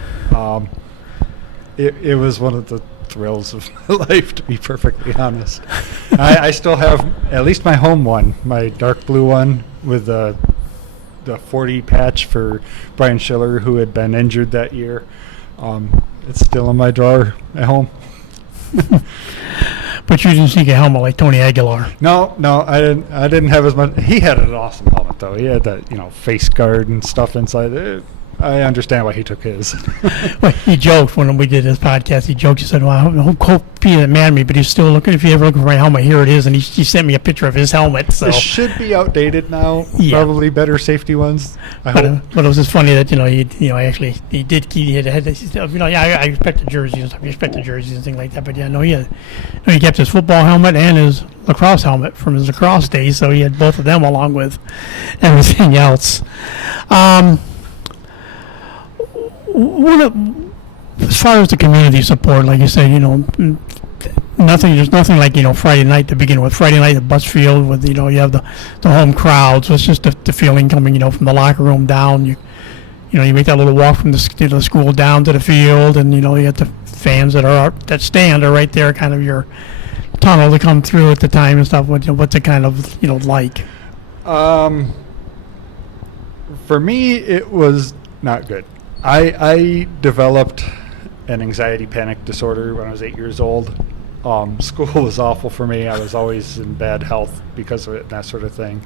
It was one of the thrills of my life, to be perfectly honest. I still have at least my home one, my dark blue one with the 40 patch for Brian Schiller, who had been injured that year. It's still in my drawer at home. But you didn't sneak a helmet like Tony Aguilar. No, I didn't have as much. He had an awesome helmet though. He had that face guard and stuff inside it. I understand why he took his. Well, he joked when we did this podcast. He joked. He said, "Well, I hope he didn't mad at me, but he's still looking. If you ever looking for my helmet, here it is." And he sent me a picture of his helmet. So it should be outdated now. Yeah. Probably better safety ones. But it was just funny that he did keep. He had I respect the jerseys and stuff. I respect the jerseys and things like that. But he kept his football helmet and his lacrosse helmet from his lacrosse days. So he had both of them along with everything else. As far as the community support, like you said, there's nothing like, Friday night to begin with. Friday night at Busfield with, you have the home crowd. So it's just the feeling coming, from the locker room down. you make that little walk from the school down to the field, and you got the fans that stand are right there, kind of your tunnel to come through at the time and stuff. What's it kind of like? For me, it was not good. I developed an anxiety panic disorder when I was 8 years old. School was awful for me. I was always in bad health because of it and that sort of thing.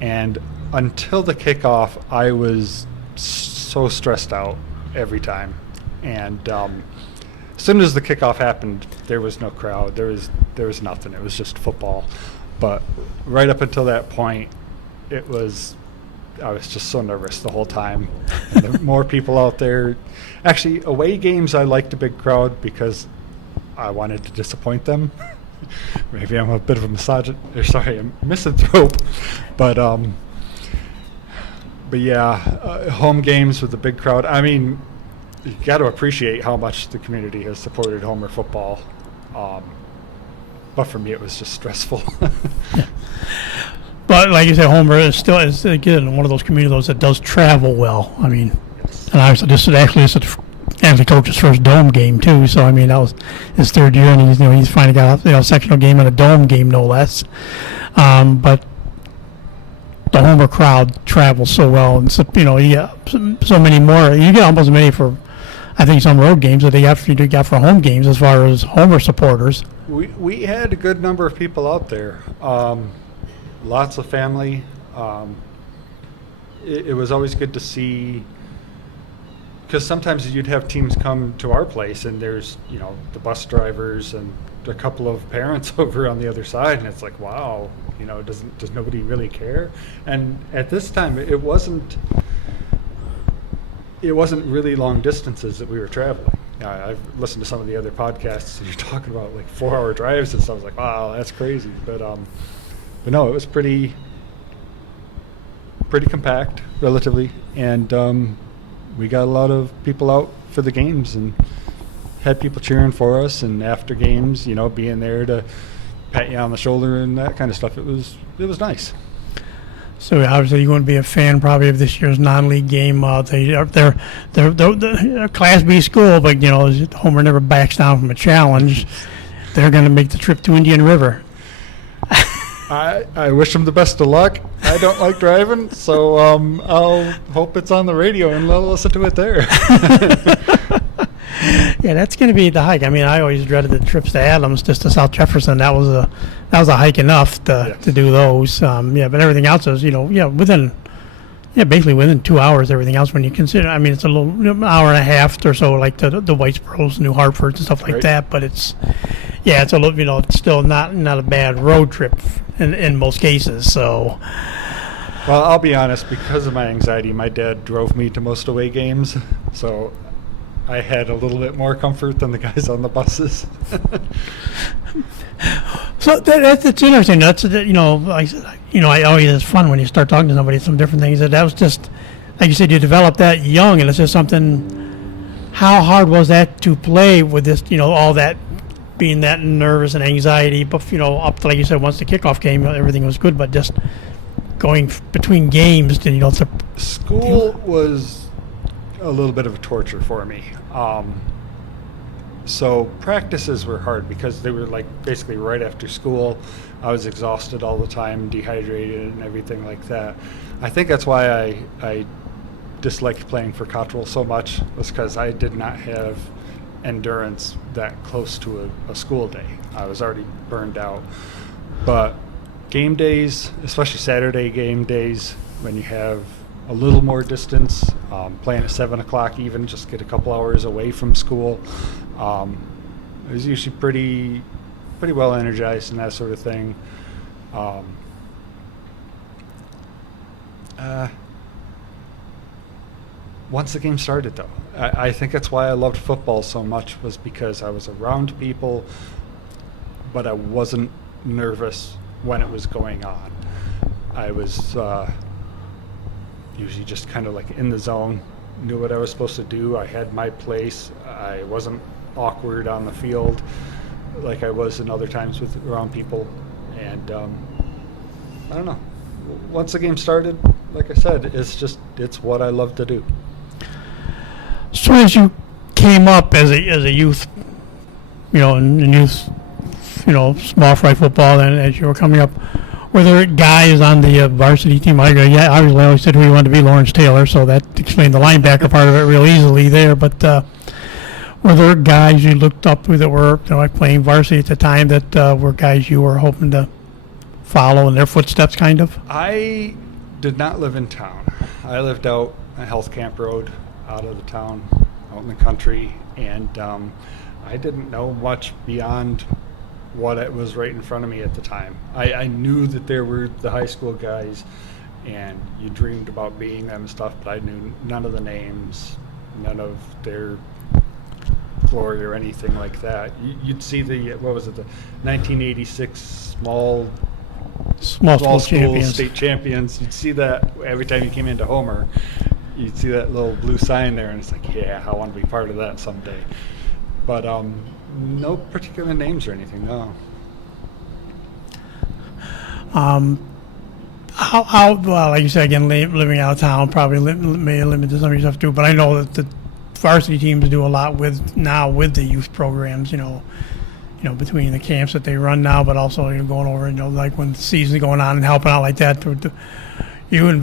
And until the kickoff, I was so stressed out every time. And as soon as the kickoff happened, there was no crowd. There was nothing. It was just football. But right up until that point, I was just so nervous the whole time. And there were more people out there. Actually, away games, I liked a big crowd because I wanted to disappoint them. Maybe I'm a bit of a misanthrope, but yeah, home games with a big crowd. I mean, you got to appreciate how much the community has supported Homer football. But for me, it was just stressful. But like you said, Homer is again one of those communities that does travel well. I mean, and obviously this is coach's first dome game too. So I mean that was his third year, and he's finally got a sectional game and a dome game no less. But the Homer crowd travels so well, and so, you get so many more. You get almost as many for, I think, some road games that you got for home games as far as Homer supporters. We had a good number of people out there. Lots of family. It was always good to see, because sometimes you'd have teams come to our place and there's the bus drivers and a couple of parents over on the other side, and it's like, wow, does nobody really care? And at this time it wasn't really long distances that we were traveling. I've listened to some of the other podcasts and you're talking about like 4-hour drives and stuff. I was like, wow, that's crazy. But no, it was pretty compact relatively, and we got a lot of people out for the games and had people cheering for us, and after games, being there to pat you on the shoulder and that kind of stuff. It was nice. So obviously you're going to be a fan probably of this year's non-league game. They're Class B school, but Homer never backs down from a challenge. They're going to make the trip to Indian River. I wish them the best of luck. I don't like driving, so I'll hope it's on the radio and I'll listen to it there. Yeah, that's going to be the hike. I mean, I always dreaded the trips to Adams, just to South Jefferson. That was a hike enough to do those. But everything else is basically within 2 hours. Everything else, when you consider, I mean, it's a little hour and a half or so, like the Whitesboroughs, New Hartfords, and stuff like that. But it's a little, it's still not a bad road trip in most cases. So. Well, I'll be honest, because of my anxiety, my dad drove me to most away games, so I had a little bit more comfort than the guys on the buses. So that's interesting. That's I always, it's fun when you start talking to somebody some different things. That was just, like you said, you developed that young, and it's just something. How hard was that to play with this? All that being that nervous and anxiety, but up to, like you said, once the kickoff came, everything was good. But just going between games, to school was a little bit of a torture for me. So practices were hard because they were like basically right after school. I was exhausted all the time, dehydrated and everything like that. I think that's why I disliked playing for Cottrell so much, was because I did not have endurance that close to a school day. I was already burned out. But game days, especially Saturday game days, when you have a little more distance, playing at 7 o'clock even, just get a couple hours away from school. I was usually pretty well energized and that sort of thing. Once the game started, though, I think that's why I loved football so much, was because I was around people, but I wasn't nervous when it was going on. I was usually just kind of like in the zone, knew what I was supposed to do. I had my place. I wasn't awkward on the field like I was in other times around people. And I don't know. Once the game started, like I said, it's what I love to do. So as you came up as a youth, in youth, small fry football, and as you were coming up, were there guys on the varsity team? Obviously, I always said who you wanted to be, Lawrence Taylor, so that explained the linebacker part of it real easily there. But were there guys you looked up to that were like playing varsity at the time that were guys you were hoping to follow in their footsteps, kind of? I did not live in town. I lived out on Health Camp Road, out of the town, out in the country, and I didn't know much beyond what it was right in front of me at the time. I knew that there were the high school guys, and you dreamed about being them and stuff, but I knew none of the names, none of their glory or anything like that. You'd see the, what was it, the 1986 small school champions. State champions. You'd see that every time you came into Homer. You'd see that little blue sign there, and it's like, yeah, I want to be part of that someday. But no particular names or anything, no. How well, like you said again, living out of town probably may limit to some of your stuff too. But I know that the varsity teams do a lot with the youth programs. Between the camps that they run now, but also going over, like when the season's going on and helping out like that. You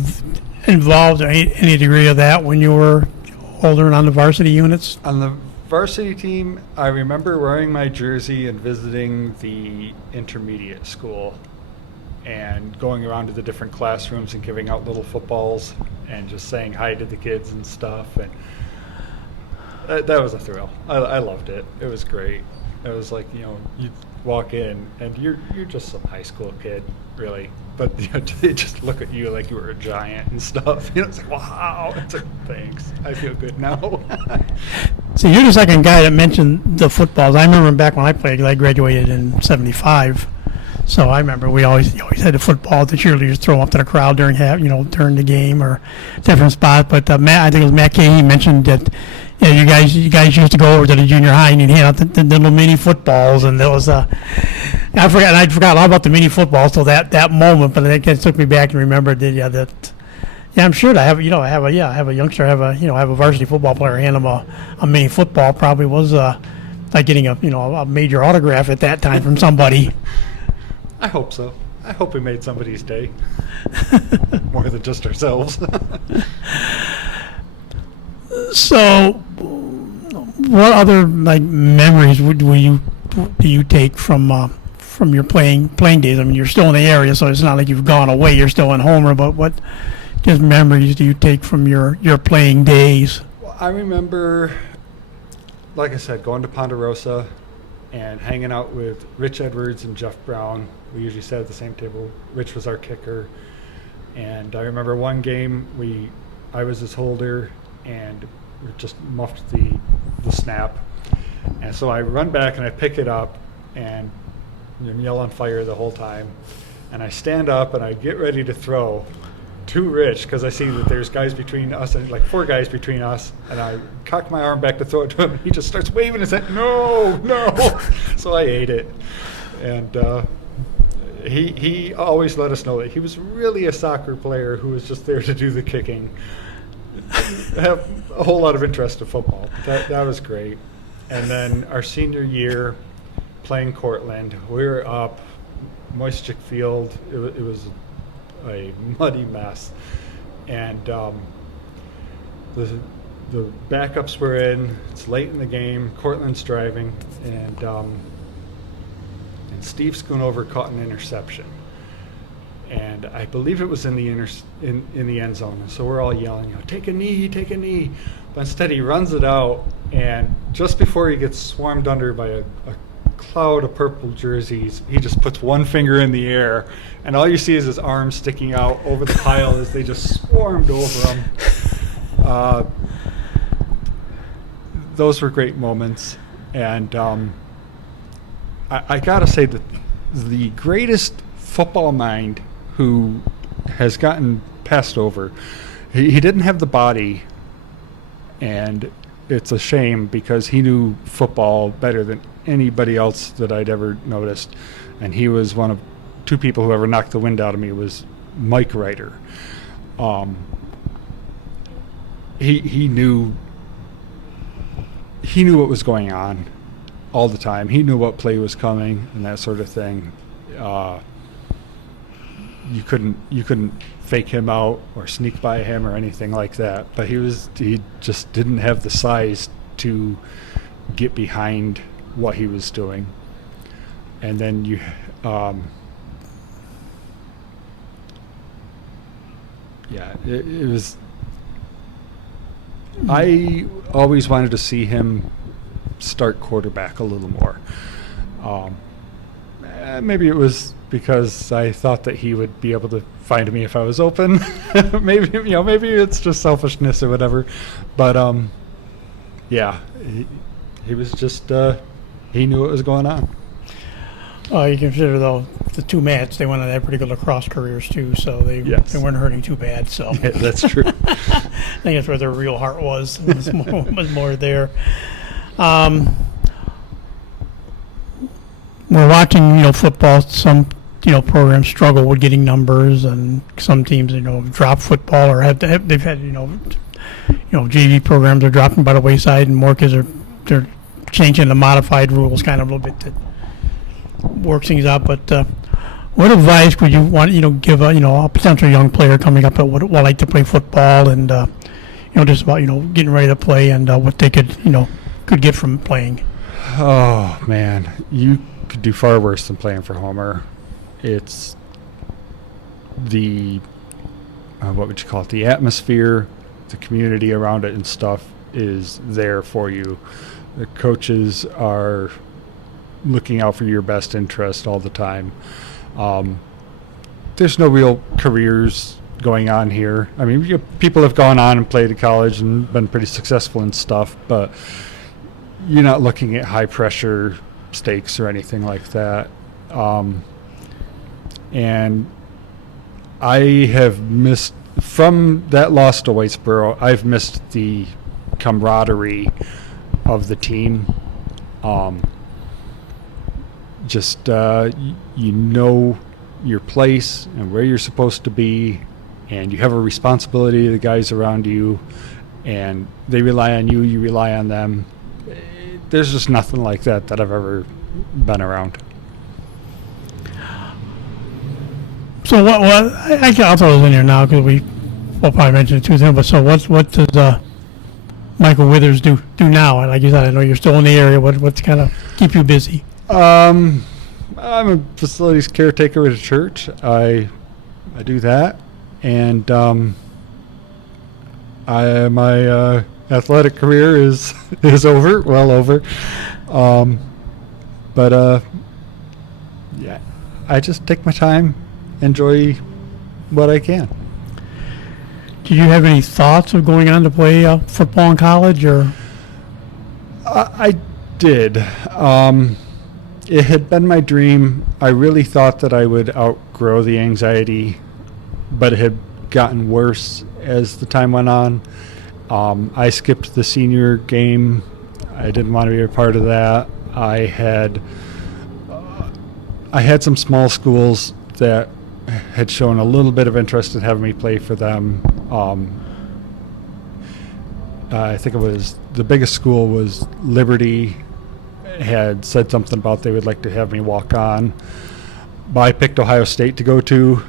involved in any degree of that when you were older and on the varsity units? On the varsity team, I remember wearing my jersey and visiting the intermediate school and going around to the different classrooms and giving out little footballs and just saying hi to the kids and stuff. And that was a thrill. I loved it. It was great. It was like, you walk in and you're just some high school kid, really. But they just look at you like you were a giant and stuff. It's like, wow. It's like, thanks. I feel good now. See, you're the second guy that mentioned the footballs. I remember back when I played, 'cause I graduated in '75. So I remember you always had the football the cheerleaders throw up to the crowd during during the game or different spots. But I think it was Matt Kay, he mentioned that you guys used to go over to the junior high and you'd hand out the little mini footballs, and there was I forgot all about the mini football till that moment, but it took me back and remembered that I'm sure that I have a youngster have a varsity football player hand him a mini football probably was like getting a major autograph at that time from somebody. I hope so. I hope we made somebody's day more than just ourselves. So, what other memories do you take from your playing days? I mean, you're still in the area, so it's not like you've gone away. You're still in Homer, but what just memories do you take from your playing days? Well, I remember, like I said, going to Ponderosa and hanging out with Rich Edwards and Jeff Brown. We usually sat at the same table. Rich was our kicker, and I remember one game I was his holder, and we just muffed the snap, and so I run back and I pick it up and yell on fire the whole time, and I stand up and I get ready to throw to Rich because I see that there's guys between us, and like 4 guys between us, and I cock my arm back to throw it to him, and he just starts waving his hand, no. So I ate it, and he always let us know that he was really a soccer player who was just there to do the kicking. Have a whole lot of interest in football. That was great. And then our senior year, playing Cortland, we were up Moistic Field. It was a muddy mess, and the backups were in. It's late in the game. Cortland's driving, and Steve Schoonover caught an interception, and I believe it was in the in the end zone. And so we're all yelling, "Take a knee, take a knee!" But instead, he runs it out, and just before he gets swarmed under by a cloud of purple jerseys, he just puts one finger in the air, and all you see is his arm sticking out over the pile as they just swarmed over him. Those were great moments, and I gotta say that the greatest football mind who has gotten passed over, he didn't have the body, and it's a shame because he knew football better than anybody else that I'd ever noticed, and he was one of 2 people who ever knocked the wind out of me. Was Mike Ryder. He knew he knew what was going on all the time. He knew what play was coming and that sort of thing. You couldn't fake him out or sneak by him or anything like that. But he just didn't have the size to get behind what he was doing. And then it was. I always wanted to see him start quarterback a little more. Maybe it was because I thought that he would be able to find me if I was open. maybe it's just selfishness or whatever. But he was just he knew what was going on. You consider, though, the two Matts, they went on to have pretty good lacrosse careers, too, so they weren't hurting too bad. So Yeah, that's true. I think that's where their real heart was. Was more there. We're watching, football. Some, programs struggle with getting numbers, and some teams, drop football or they've had, JV programs are dropping by the wayside, and more kids they're changing the modified rules kind of a little bit to work things out. But what advice would you want, give a potential young player coming up that would like to play football and, just about, getting ready to play and what they could get from playing? Oh, man. You could do far worse than playing for Homer. It's the, what would you call it, the atmosphere, the community around it and stuff is there for you. The coaches are looking out for your best interest all the time. There's no real careers going on here. I mean, people have gone on and played at college and been pretty successful and stuff, but you're not looking at high pressure stakes or anything like that. And I have missed, from that loss to Whitesboro, I've missed the camaraderie of the team. You know your place and where you're supposed to be, and you have a responsibility to the guys around you, and they rely on you, you rely on them. There's just nothing like that I've ever been around. So I'll throw this in here now because we'll probably mention it too soon. But so what does Michael Withers do now? And like you said, I know you're still in the area. What's kind of keep you busy? I'm a facilities caretaker at a church. I do that, and my athletic career is over, well over. But I just take my time, enjoy what I can. Did you have any thoughts of going on to play football in college, or? I did. It had been my dream. I really thought that I would outgrow the anxiety, but it had gotten worse as the time went on. I skipped the senior game. I didn't want to be a part of that. I had some small schools that had shown a little bit of interest in having me play for them. I think it was the biggest school was Liberty, had said something about they would like to have me walk on. But I picked Ohio State to go to.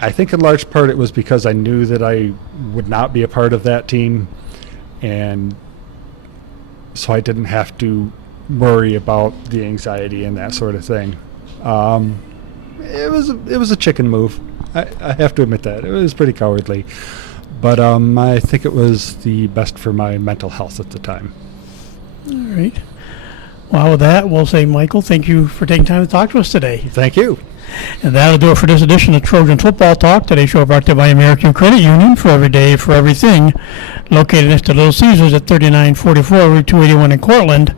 I think in large part it was because I knew that I would not be a part of that team, and so I didn't have to worry about the anxiety and that sort of thing. It was a chicken move. I have to admit that. It was pretty cowardly. But I think it was the best for my mental health at the time. All right. Well, with that, we'll say, Michael, thank you for taking time to talk to us today. Thank you. And that'll do it for this edition of Trojan Football Talk. Today's show brought to you by American Credit Union, for every day, for everything. Located next to Little Caesars at 3944 Route 281 in Cortland.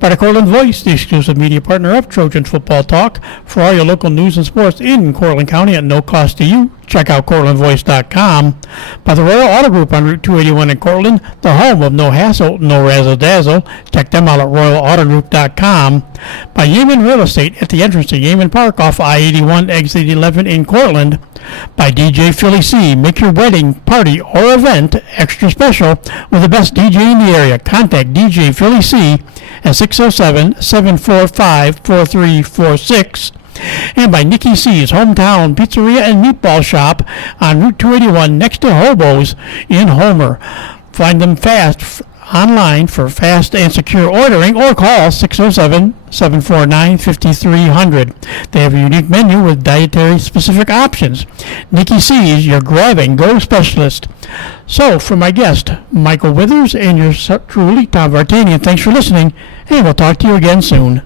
By the Cortland Voice, the exclusive media partner of Trojan Football Talk. For all your local news and sports in Cortland County at no cost to you, Check out CortlandVoice.com. By the Royal Auto Group on Route 281 in Cortland, the home of no hassle, no razzle-dazzle. Check them out at RoyalAutoGroup.com. By Yeaman Real Estate at the entrance to Yeaman Park off I-81, exit 11 in Cortland. By DJ Philly C. Make your wedding, party, or event extra special with the best DJ in the area. Contact DJ Philly C at 607-745-4346. And by Nikki C's Hometown Pizzeria and Meatball Shop on Route 281 next to Hobo's in Homer. Find them online for fast and secure ordering or call 607-749-5300. They have a unique menu with dietary specific options. Nikki C's, your grab-and-go specialist. So, for my guest, Michael Withers, and yours truly, Tom Vartanian, thanks for listening, and we'll talk to you again soon.